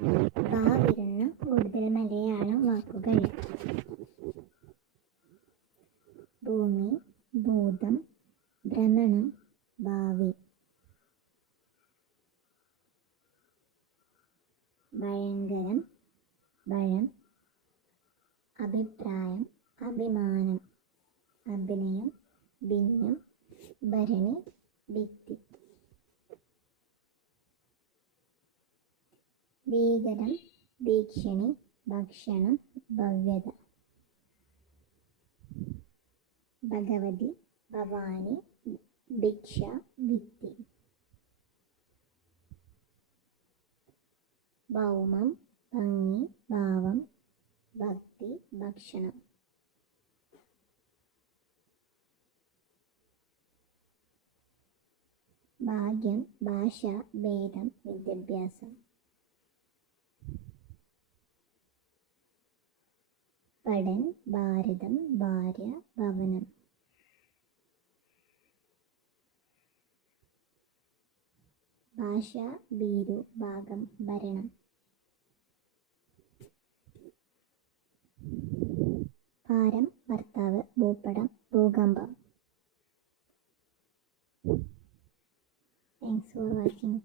ബാ വരുന്ന കൂടുതൽ മലയാളം വാക്കുകൾ. ഭൂമി ഭൂതം ഭ്രമണം ഭാവി. ഭയങ്കരം ഭയം അഭിപ്രായം അഭിമാനം അഭിനയം ഭിന്നം ഭരണി ഭിത്തി. ഭീകരം ഭീക്ഷണി ഭക്ഷണം ഭവ്യത. ഭഗവതി ഭവാനി ഭിക്ഷ ഭിത്തി. ഭൗമം ഭംഗി ഭാവം ഭക്തി ഭക്ഷണം. ഭാഗ്യം ഭാഷ ഭേദം വിദ്യാഭ്യാസം. പടൻ ഭാരതം ഭാര്യ ഭവനം. ഭാഷ ഭീരു ഭാഗം ഭരണം. ഭാരം ഭർത്താവ് ഭൂപടം ഭൂകമ്പം. Thanks for watching